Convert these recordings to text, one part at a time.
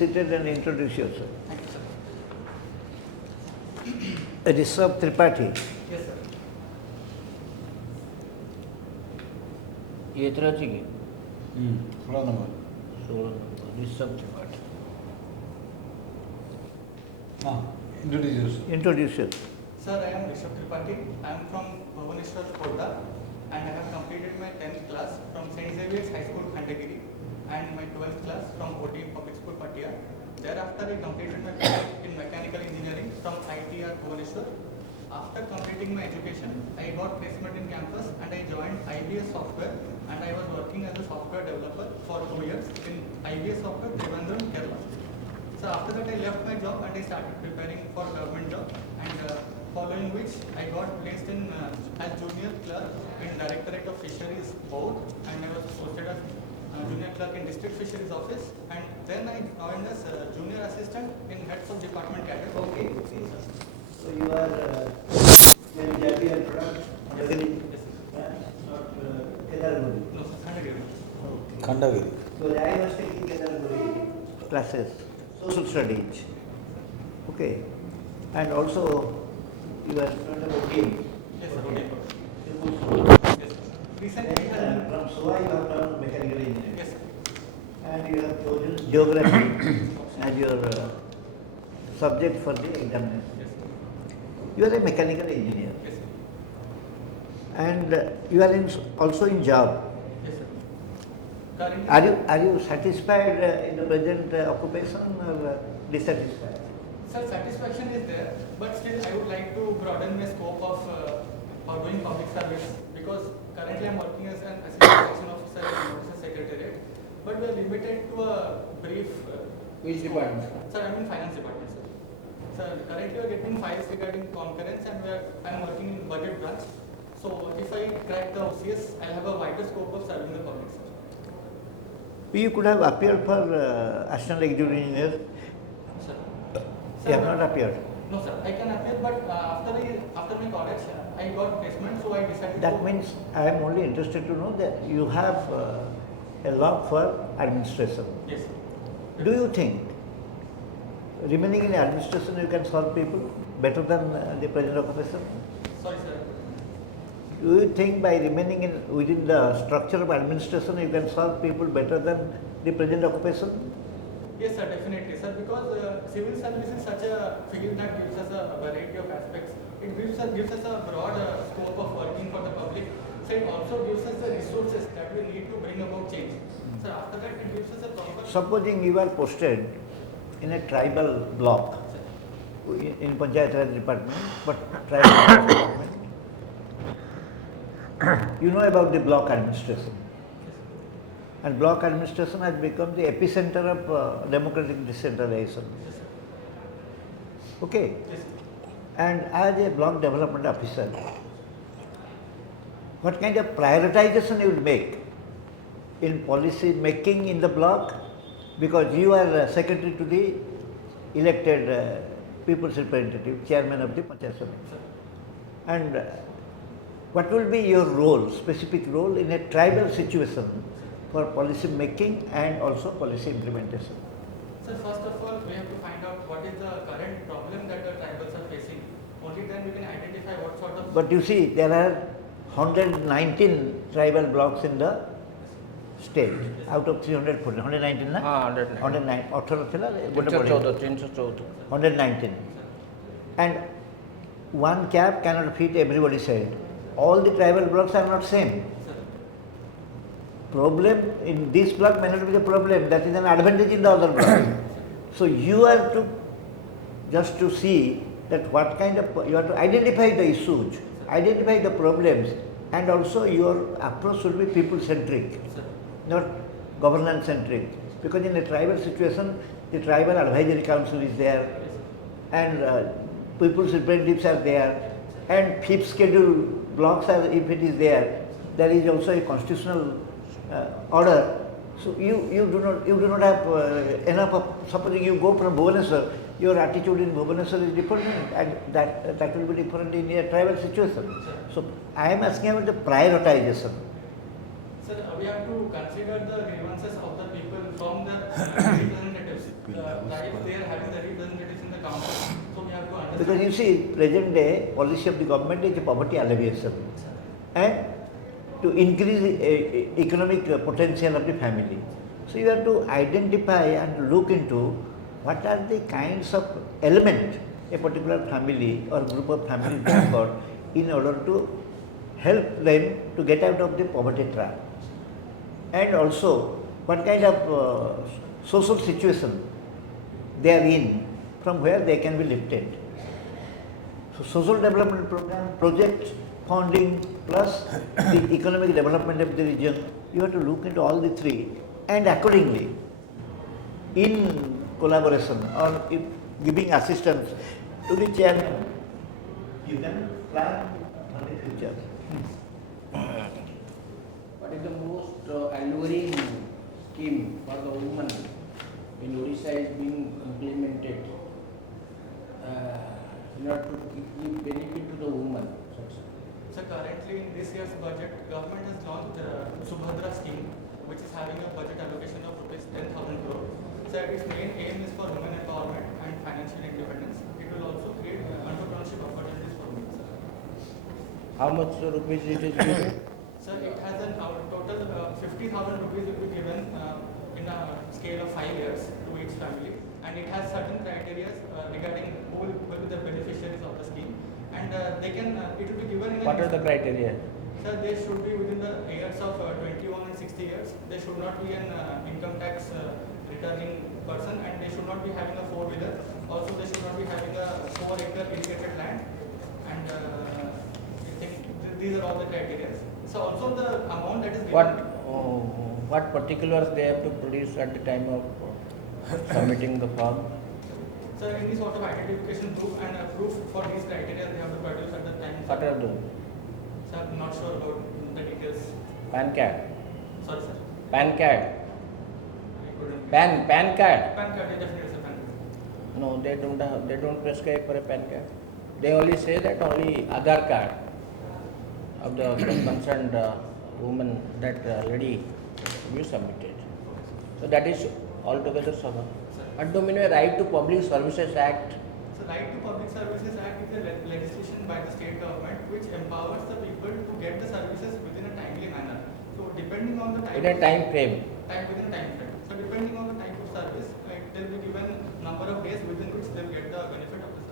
seated and introduce yourself. Thank you, sir. Rishab Tripathy. Yes, sir. ये तरह चाहिए 16 number 16 number Rishabh Tripathi. हाँ introduce Introduce yourself. Sir, I am Rishab Tripathy. I am from Bhubaneswar, Khordha, and I have completed my 10th class from St. Xavier's High School, Khandagiri, and my 12th class from OD Public School, Patia. Thereafter, I completed my BA in Mechanical Engineering from ITR Bhubaneswar. After completing my education, I got placement in campus and I joined IBS Software, and I was working as a software developer for 2 years in IBS Software, Trivandrum, Kerala. So after that, I left my job and I started preparing for government job, and following which I got placed in as junior clerk in Directorate of Fisheries Board, and I was posted as junior clerk in District Fisheries Office, and then I joined as junior assistant in Heads of Department Cadet. Okay. So you are very happy and proud. Yes, Not Kedarguri. no, sir, Khandagiri. Khandagiri So I was taking Kedarguri classes, social studies. Okay. And also you are not about game. Yes, sir. Okay. Yes, sir. Recently, And from SOA you have done mechanical engineering. yes, sir. And you have chosen geography as your subject for the examination. Yes, sir. You are a mechanical engineer. Yes, sir. And you are also in job. Yes, sir. Currently, Are you satisfied in the present occupation or dissatisfied? sir, satisfaction is there, but still I would like to broaden my scope of for doing public service, because currently I am working as an assistant section officer in Odisha Secretariat, but we are limited to a brief. Which department? Sir, I am in finance department, sir. Sir, currently we are getting files regarding concurrence, and I am working in budget branch. So if I crack the OCS, I have a wider scope of serving the public, sir. You could have appeared for assistant executive engineer. Sir. You have not appeared. No, sir. I can appear, but after my college, I got placement, so I decided That to. means I am only interested to know that you have a love for administration. Yes, sir. Do you think remaining in administration you can solve people better than the present occupation? Sorry, sir. Do you think by remaining within the structure of administration you can solve people better than the present occupation? Yes, sir, definitely, sir, because civil service is such a field that gives us a variety of aspects. It gives us a broad scope of working for the public. So it also gives us the resources that we need to bring about change. So after that, it gives us a proper. Supposing you are posted in a tribal block in Panchayat Raj department, but tribal department. You know about the block administration. And block administration has become the epicenter of democratic decentralization. Yes, sir. Okay. Yes, sir. And as a block development officer, what kind of prioritization you will make in policy making in the block, because you are secretary to the elected people's representative, chairman of the Panchayat Samiti. Sir. And what will be your role, specific role in a tribal situation for policy making and also policy implementation? Sir, first of all, we have to find out what is the current problem that the tribals are facing. Only then we can identify what sort of. But you see, there are 119 tribal blocks in the state out of 340. 119 na? हाँ 109 109 18 ଥିଲା ଗୋଟେ 314 314 119. And one cab cannot fit everybody's head. All the tribal blocks are not same. Sir. Problem in this block may not be the problem, that is an advantage in the other block. So you are to just to see that what kind of, you have to identify the issues, identify the problems, and also your approach should be people centric, Sir. not governance centric. Because in a tribal situation, the tribal advisory council is there, and people's representatives are there, and fifth schedule blocks are, if it is there, there is also a constitutional order. So you do not have enough of, supposing you go from Bhubaneswar, your attitude in Bhubaneswar is different, and that will be different in a tribal situation. So I am asking about the prioritization. Sir, we have to consider the grievances of the people from the representatives. tribes, they are having the representatives in the council. So we have to understand. Because you see, present day policy of the government is poverty alleviation and to increase economic potential of the family. So you have to identify and look into what are the kinds of element a particular family or group of families have got in order to help them to get out of the poverty trap. And also what kind of social situation they are in from where they can be lifted. So social development program, project funding plus the economic development of the region, you have to look into all the three and accordingly in collaboration or if giving assistance to the chairman, you can plan for the future. What is the most alluring scheme for the women in Odisha is being implemented in order to give benefit to the woman? So currently in this year's budget, government has launched Subhadra scheme, which is having a budget allocation of rupees 10,000 crore. So its main aim is for women empowerment and financial independence. It will also create entrepreneurship opportunities for women. How much rupees it is given? So it has a total 50,000 rupees will be given in a scale of 5 years to each family, and it has certain criteria regarding who will be the beneficiaries of the scheme, and they can it will be given in. What are the criteria? Sir, they should be within the years of 21 and 60 years. They should not be an income tax returning person, and they should not be having a four-wheeler. Also, they should not be having a 4-acre irrigated land, and I think these are all the criteria. So also the amount that is given. What particulars they have to produce at the time of submitting the form? So any sort of identification proof and a proof for these criteria they have to produce at the time. What are those? Sir, I'm not sure about the details. PAN card. Sorry, sir. PAN card. I couldn't. PAN card. PAN card, yeah, definitely, sir. PAN card. No, they don't have, they don't prescribe for a PAN card. They only say that only Aadhaar card of the concerned woman, that lady you submitted. So that is altogether covered. What do you mean by Right to Public Services Act? So Right to Public Services Act is a legislation by the state government which empowers the people to get the services within a timely manner. So depending on the time. In a time frame. Within a time frame. So depending on the type of service, they will be given number of days within which they will get the benefit of the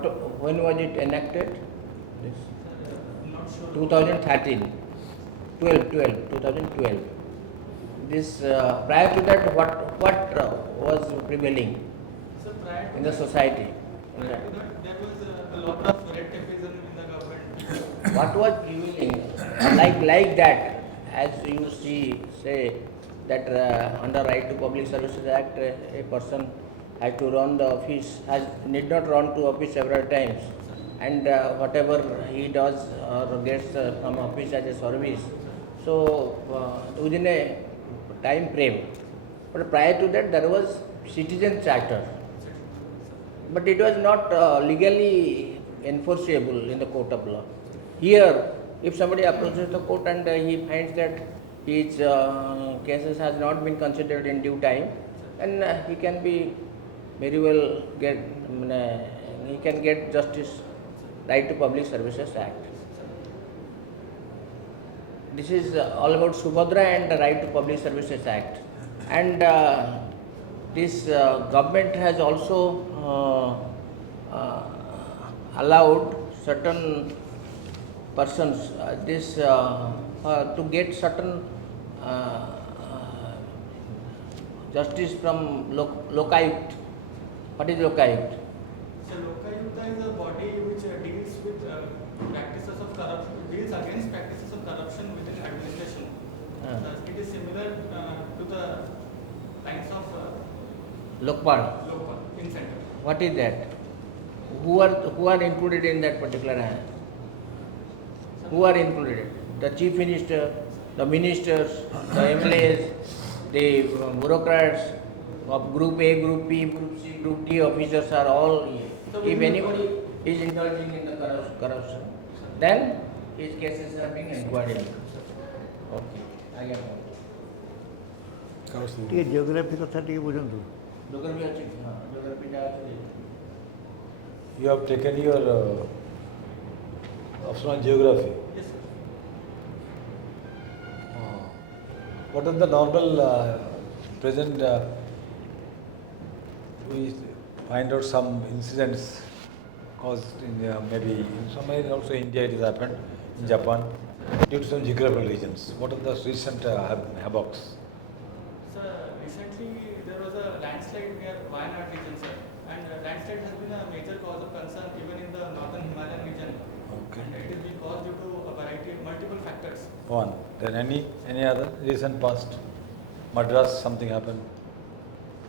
service. When was it enacted? This. I'm not sure. 2013. 2012. This prior to that, what was prevailing So prior to in the that- society? Prior to that, there was a lot of red tapeism in the government. What was prevailing like that, as you see, say that under Right to Public Services Act, a person has to run the office, need not run to office several times, and whatever he does or gets from office as a service, so within a time frame. But prior to that, there was citizen charter, but it was not legally enforceable in the court of law. Here, if somebody approaches the court and he finds that his cases has not been considered in due time, and he can be very well get he can get justice. Right to Public Services Act. This is all about Subhadra and the Right to Public Services Act. And this government has also allowed certain persons to get certain justice from Lokayukta. What is Lokayukta? So Lokayukta is a body which deals with practices of corruption, deals against practices of corruption within administration. It is similar to the lines of Lokpal. local in center. What is that? Who are included in that particular? Who are included? The chief minister, the ministers, the MLAs, the bureaucrats of Group A, Group B, Group C, Group D officers are all. If anybody is indulging in the corruption, then his cases are being inquired into. Okay, I get it. ଟିକେ geography କଥା ଟିକେ ବୁଝନ୍ତୁ। Geography ଅଛି ହଁ geography ଟା ଅଛି। You have taken your option on geography. Yes, sir. What are the normal present? We find out some incidents caused in maybe in somewhere also India it has happened, in Japan, due to some geographical regions. What are the recent havocs? Sir, recently there was a landslide near Wayanad region, sir. And landslide has been a major cause of concern even in the northern Himalayan region. Okay. And it is being caused due to a variety of multiple factors. One. Then any other recent past? Madras something happened.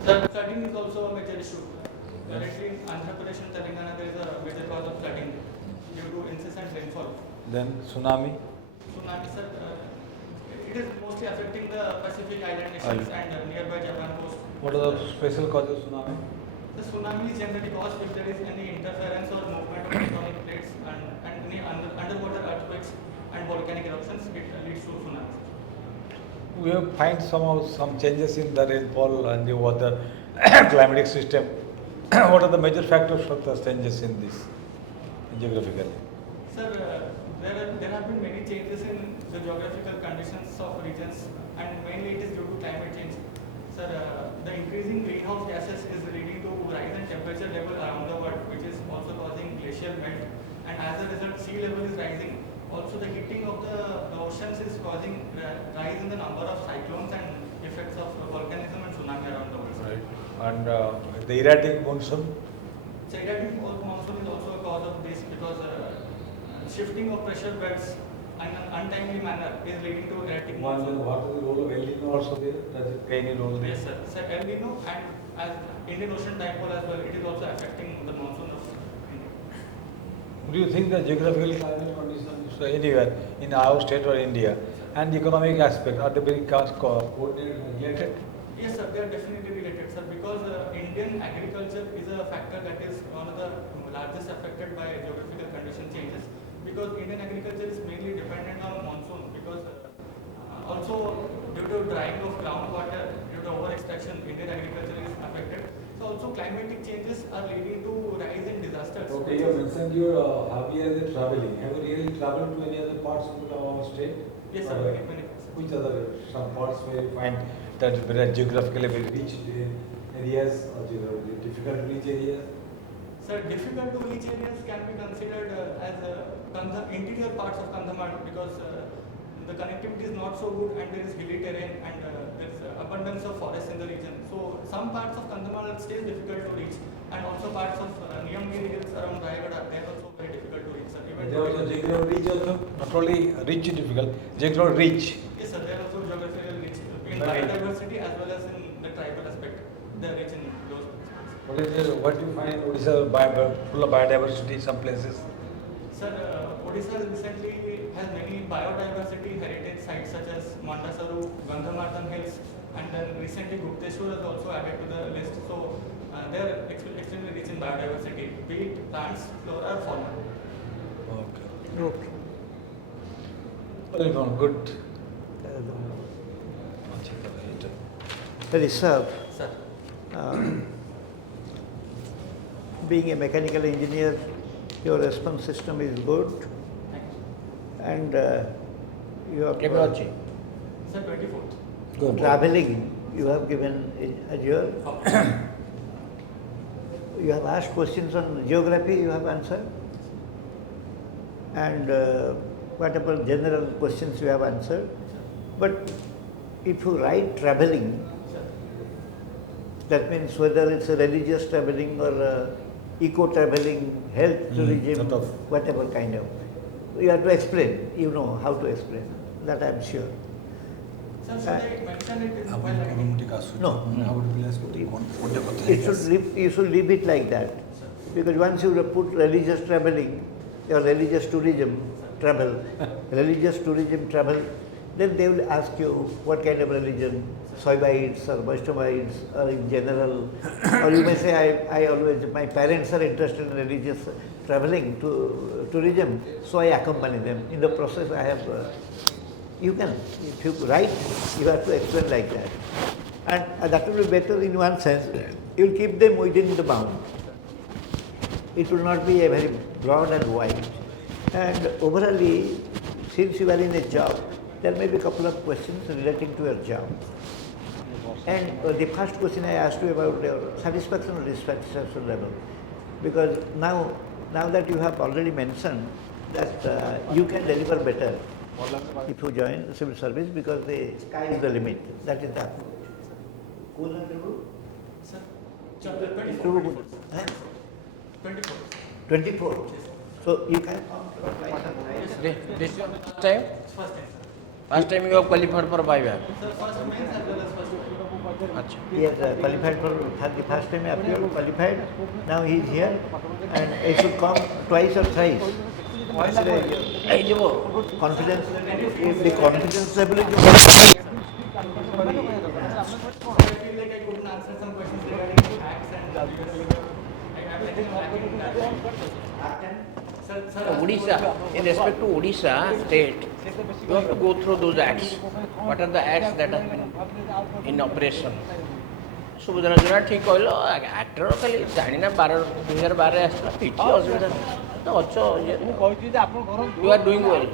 Sir, flooding is also a major issue. Currently in Andhra Pradesh and Telangana there is a major cause of flooding due to incessant rainfall. Then tsunami. Tsunami, sir, it is mostly affecting the Pacific Island nations and nearby Japan coast. What are the special causes of tsunami? The tsunami is generally caused if there is any interference or movement of tectonic plates and any underwater earthquakes and volcanic eruptions, it leads to tsunamis. We have find somehow some changes in the rainfall and the weather climatic system. What are the major factors for the changes in this geographically? Sir, there have been many changes in the geographical conditions of regions and mainly it is due to climate change. Sir, the increasing greenhouse gases is leading to rise in temperature level around the world, which is also causing glacial melt, and as a result sea level is rising. Also the heating of the oceans is causing rise in the number of cyclones and effects of volcanism and tsunami around the world. Right. And the erratic monsoon. So erratic monsoon is also a cause of this because shifting of pressure belts in an untimely manner is leading to erratic monsoon. What is the role of El Nino also there? Does it play any role there? Yes, sir. Sir, El Nino and as Indian Ocean dipole as well, it is also affecting the monsoon of India. Do you think the geographical climate conditions anywhere in our state or India and the economic aspect are they very coordinated and related? Yes, sir, they are definitely related, sir, because Indian agriculture is a factor that is one of the largest affected by geographical condition changes. Because Indian agriculture is mainly dependent on monsoon, because also due to drying of groundwater, due to over extraction, Indian agriculture is affected. So also climatic changes are leading to rise in disasters. Okay, you have mentioned your hobby as a traveling. Have you really traveled to any other parts of our state? Yes, sir, many parts. Which other some parts where you find that very geographically very rich areas or geographically difficult to reach areas? Sir, difficult to reach areas can be considered as interior parts of Kandhamar because the connectivity is not so good and there is hilly terrain and there is abundance of forest in the region. So some parts of Kandhamar are still difficult to reach and also parts of Niyamgiri hills around Rayagada they are also very difficult to reach. Sir. Even They are also geographical reach also, not only rich difficult, geographical reach. Yes, sir, they are also geographically rich in Right. biodiversity as well as in the tribal aspect. They are rich in those aspects. What do you find Odisha full of biodiversity some places? Sir, Odisha recently has many biodiversity heritage sites such as Mandasaru, Gandhamardan Hills, and then recently Gupteshwar is also added to the list. So they are extremely rich in biodiversity, be it plants, flora, or fauna. Okay. Okay. Very good. Rishab, Sir, being a mechanical engineer, your response system is good, thank you. and you have Technology. Sir, 24th. traveling. You have given Azure. You have asked questions on geography. You have answered, and whatever general questions you have answered. But if you write traveling, that means whether it's a religious traveling or eco-traveling, health tourism, sort of. whatever kind of, you have to explain. You know how to explain. That I am sure. Sir, should I mention it in while writing? No. You should leave it like that. Because once you put religious traveling or religious tourism travel, then they will ask you what kind of religion, Saivites or Vaishnavites or in general. Or you may say, my parents are interested in religious traveling to tourism, so I accompany them. In the process I have, you can, if you write, you have to explain like that. And that will be better in one sense. You will keep them within the bound. It will not be a very broad and wide. And overally, since you are in a job, there may be a couple of questions relating to your job. And the first question I asked you about your satisfaction or dissatisfaction level, because now that you have already mentioned that you can deliver better if you join the civil service, because the sky is the limit. That is the approach. Sir, 24. 24. So you can This is your first time? First time, sir. First time you have qualified for 5 years. Sir, first mains as well as first year. Achha. he has qualified for the first time appeared, qualified. Now he is here, and he should come twice or thrice. Hey, Jibo. Confidence, if the confidence level is I feel like I couldn't answer some questions regarding hacks and I think I'm lacking in that. Sir, Odisha, in respect to Odisha state, you have to go through those acts. What are the acts that have been in operation? Subhadra ଯୋଜନା ଠିକ୍ କହିଲ actor ଖାଲି ଜାଣିନା 2012 ଆସିଥିଲା କିଛି ଅସୁବିଧା ନାହିଁ ତ ଅଛ you are doing well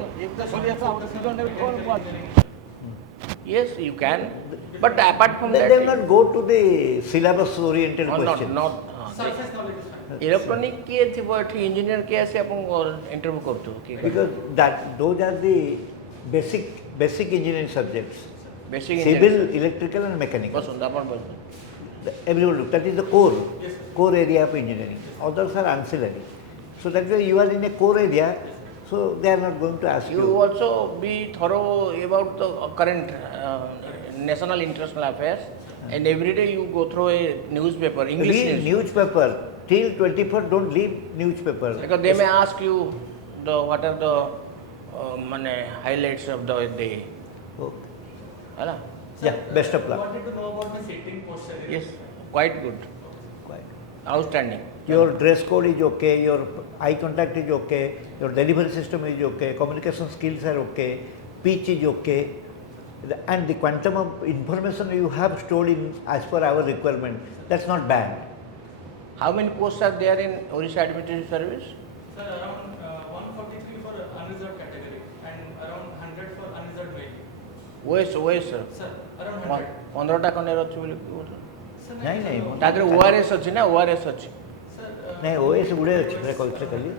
yes you can but apart from they that will not go to the syllabus oriented questions. not surface knowledge is fine. Electronic କିଏ ଥିବ ଏଠି ଇଞ୍ଜିନିୟର କିଏ ଆସି ଆପଣଙ୍କୁ ଇଣ୍ଟରଭ୍ୟୁ କରୁଥିବ କିଏ Because those are the basic engineering subjects. Basic Civil, electrical and mechanical. ବସନ୍ତୁ ଆପଣ ବସନ୍ତୁ Everyone look, that is the core area of engineering. Others are ancillary. So that way you are in a core area, so they are not going to ask you you. also be thorough about the current national international affairs and every day you go through a newspaper English Read news newspaper. Till 24, don't leave newspaper. because they may ask you what are the highlights of the day Okay. Hala? Yeah, best of luck. Wanted to know about my sitting posture. Yes, quite good, Quite. outstanding. Your dress code is okay, your eye contact is okay, your delivery system is okay, communication skills are okay, pitch is okay, and the quantum of information you have stored in as per our requirement, that's not bad. How many posts are there in Odisha Administrative Service? Sir, around 143 for unreserved category and around 100 for unreserved male. OAS sir. Sir, around 100. 15ଟା ଖଣ୍ଡେ ଅଛି ବୋଲି କହୁଥିଲେ Sir, ନାଇଁ, ନାଇଁ, ତା ଦେହରେ ORS ଅଛି ନା ORS ଅଛି Sir, ନାଇଁ OAS ଗୁଡ଼େ ଅଛି ସେଟା କହିଥିଲେ କାଲି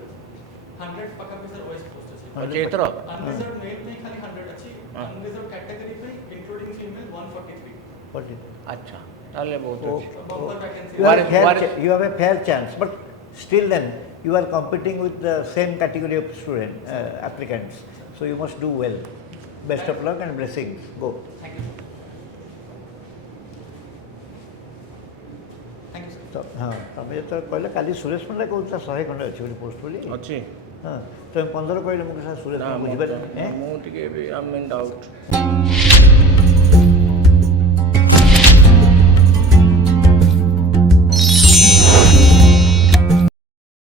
100 ପାଖାପାଖି sir OAS post ଅଛି. ଅଛି ଏଥର Unreserved male ପାଇଁ ଖାଲି 100 ଅଛି. Unreserved category ପାଇଁ including female 143. ଆଚ୍ଛା ତାହେଲେ ବହୁତ ଅଛି Bumper vacancy. you have a fair chance, but still then you are competing with the same category of student applicants, so you must do well. Best of luck and blessings. Go. Thank you, sir. Thank you, sir. ତ ହଁ ତମେ ଯେତେବେଳେ କହିଲେ କାଲି ସୁରେଶ ପଣ୍ଡା କହୁଥିଲା 100 ଖଣ୍ଡେ ଅଛି ବୋଲି ପୋଷ୍ଟ ବୋଲି ଅଛି ହଁ ତମେ 15 କହିଲେ ମୁଁ ସୁରେଶ ନା ବୁଝିପାରିଲି ମୁଁ ଟିକେ ଏବେ ଆମ୍ ଇନ୍ ଡାଉଟ୍